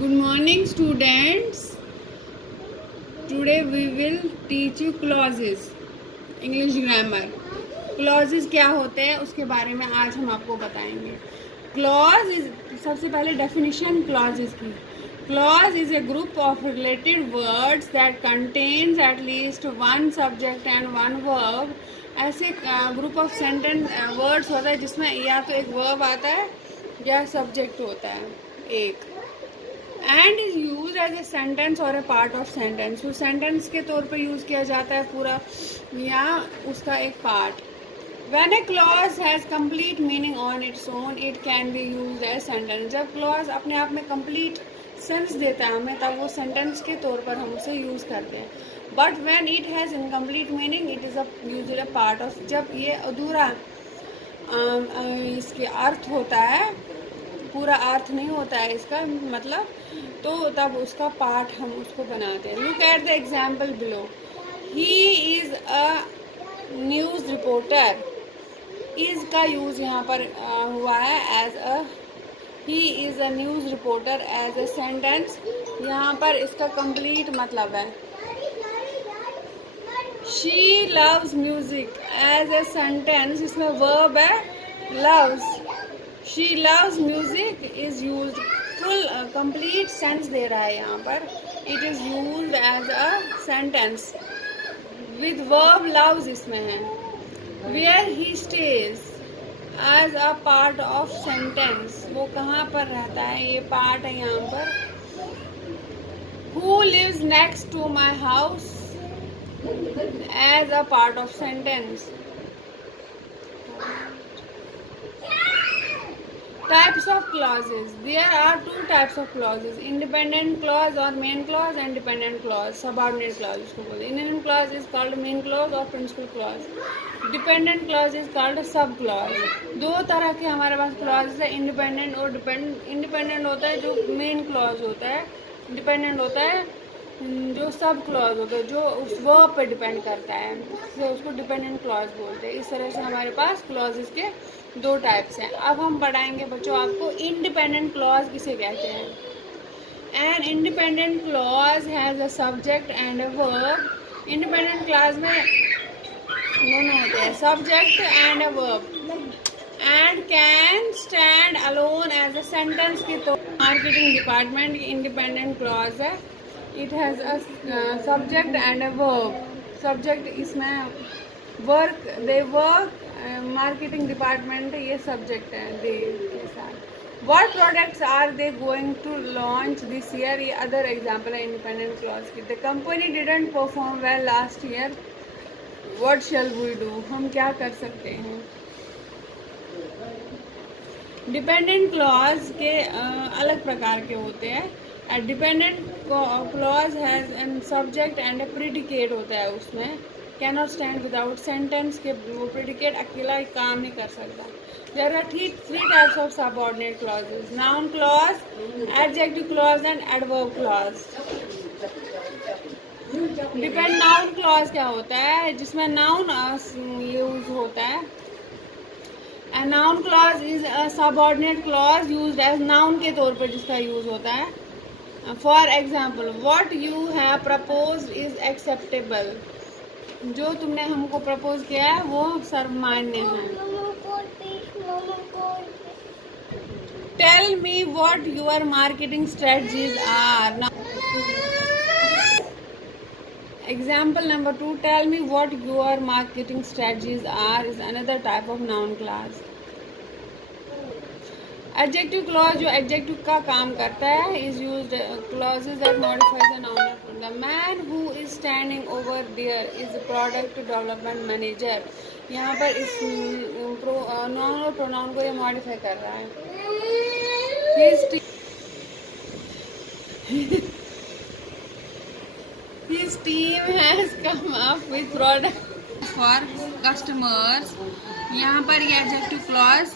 Good morning, students. Today we will teach you clauses, English grammar. Clauses क्या होते हैं उसके बारे में आज हम आपको बताएंगे. Clause is सबसे पहले definition clauses की. Clause is a group of related words that contains at least one subject and one verb. ऐसे group of sentence words होता है जिसमें या तो एक verb आता है या subject होता है एक. And is use as a sentence और ए पार्ट ऑफ सेंटेंस. वो सेंटेंस के तौर पे यूज़ किया जाता है पूरा या उसका एक part. When a clause has complete meaning on its own it can be use as sentence. जब क्लॉज अपने आप में कंप्लीट सेंस देता है हमें तब वो सेंटेंस के तौर पर हम उसे यूज़ करते हैं. But when it has incomplete meaning it is a use A part of. जब ये अधूरा इसके अर्थ होता है, पूरा अर्थ नहीं होता है इसका मतलब, तो तब उसका पार्ट हम उसको बनाते हैं. Look at the example below. He is a news reporter. Is का यूज़ यहाँ पर हुआ है as a. He is a news reporter as a sentence. यहाँ पर इसका कंप्लीट मतलब है. She loves music as a sentence. इसमें वर्ब है loves. She loves music is used full complete sense दे रहा है यहाँ पर. It is used as a sentence with verb loves इसमें है. Where he stays as a part of sentence. वो कहाँ पर रहता है ये पार्ट है यहाँ पर. Who lives next to my house as a part of sentence. Types of clauses. There are two types of clauses. Independent clause or main clause and dependent clause, subordinate clause उसको बोलते हैं. Independent clause is called main clause or principal clause. Dependent clause is called sub clause. दो तरह के हमारे पास clauses है, independent और dependent. Independent होता है जो main clause होता है. Dependent होता है जो सब क्लॉज होता है जो उस वर्ब पे डिपेंड करता है, तो उसको डिपेंडेंट क्लॉज बोलते हैं. इस तरह से हमारे पास क्लॉजेस के दो टाइप्स हैं. अब हम पढ़ाएंगे बच्चों आपको इंडिपेंडेंट क्लॉज किसे कहते हैं. An independent clause has a subject and a verb. Independent clause में दोनों होते हैं, subject and a verb, and can stand alone as a sentence के. तो मार्केटिंग डिपार्टमेंट की इंडिपेंडेंट क्लॉज है. It has a subject and a verb. Subject इसमें work, they work. Marketing department ये सब्जेक्ट है दे के साथ. What products are they going to launch this year. ये अदर एग्जाम्पल है इंडिपेंडेंट क्लॉज की. The company didn't perform well last year. What shall we do. हम क्या कर सकते हैं. डिपेंडेंट क्लॉज के अलग प्रकार के होते हैं. Dependent clause has an subject and A predicate होता है उसमें. कैनॉट स्टैंड विदाउट सेंटेंस के वो प्रिडिकेट अकेला काम नहीं कर सकता. There are three types of subordinate clauses. Noun clause, adjective clause and adverb clause. Depend noun clause क्या होता है जिसमें नाउन यूज होता है. A noun clause is a subordinate clause used as noun के तौर पर जिसका यूज होता है. For example, what you have proposed is acceptable. जो तुमने हमको प्रपोज किया है वो सर्वमान्य है. Tell me what your marketing strategies are. Now, example number 2. Tell me what your marketing strategies are is another type of noun clause. Adjective clause जो adjective का काम करता है is used clauses that modifies a noun. The man who is standing over there is product development manager. यहाँ पर इस noun और pronoun को ये मॉडिफाई कर रहा है. His team has come up with product for customers. यहाँ पर ये एडजेक्टिव क्लॉज